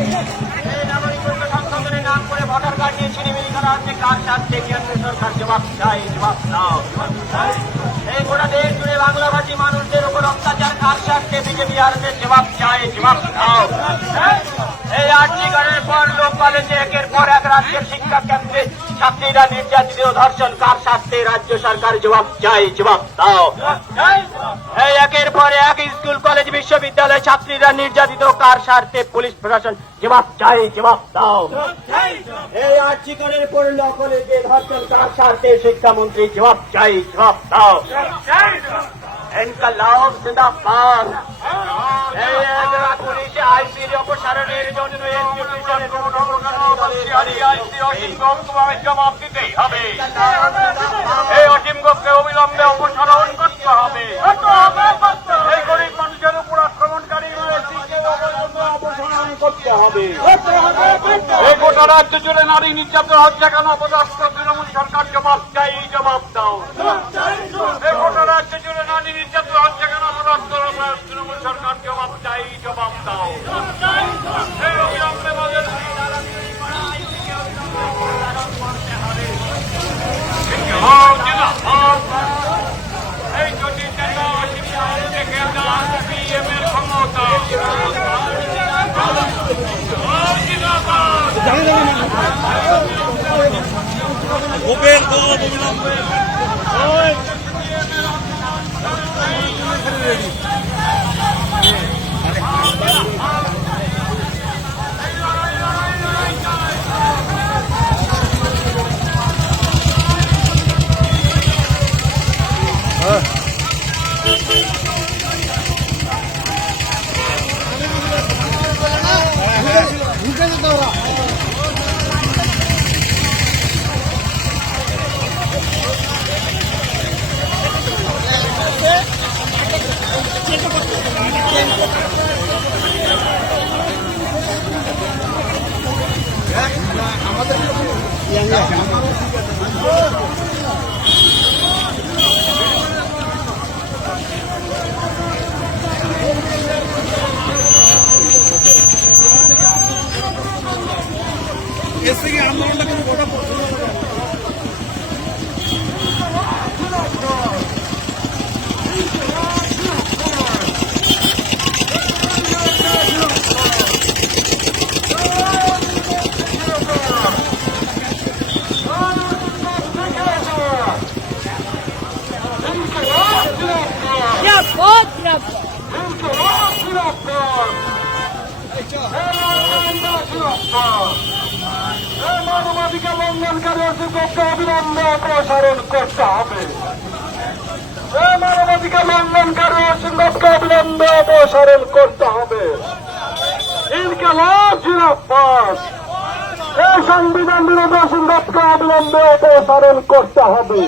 এই নাগরিকত্ব নিয়ে ছিনিমিনি করা হচ্ছে কার স্বার্থে কেন্দ্র সরকার? জবাব চাই, জবাব দাও এই গোটা দেশ জুড়ে বাংলাভাষী মানুষদের উপর অত্যাচার কার স্বার্থে বিজেপি আরদের জবাব চাই, জবাব দাও। এই আর্থিকের পর লোক কলেজে একের পর এক রাজ্যের শিক্ষা কেন্দ্রে ছাত্রীরা নির্যাতিত ধর্ষণ। কার স্বার্থে রাজ্য সরকার, জবাব চাই, জবাব দাও। এই একের পর এক স্কুল, কলেজ, বিশ্ববিদ্যালয় ছাত্রীরা নির্যাতিত কার স্বার্থে পুলিশ প্রশাসন? জবাব চাই, জবাব দাও। এই আর্থিকের পর নকলে যে ধর্ষণ তার স্বার্থে শিক্ষামন্ত্রী জবাব চাই জবাব দাও। ইনকলাব জিন্দাবাদ। এই একরা পুলিশে আইপির অপসারণের জন্য জবাব দিতেই হবে এই অসীম গোপকে অবিলম্বে অপসারণ করতে হবে এই গরিব মানুষের উপর আক্রমণকারী রয়েছে অপসারণ করতে হবে। এই গোটা রাজ্য জুড়ে নারী নির্যাতন হচ্ছে কেন অপদাস্ত তৃণমূল সরকারকে বাদ চাই Ờ. এসে কি আন্দোলনটা কোনো গোটা Bravo, মানবাধিকার লঙ্ঘনকারী অসুখকে অবিলম্বে অপসারণ করতে হবে মানবাধিকার লঙ্ঘনকারী অসুখকে অবিলম্বে অপসারণ করতে হবে ইনকালাব জিরাফাস এই সংবিধান বিরোধী অসুখকে অবিলম্বে অপসারণ করতে হবে।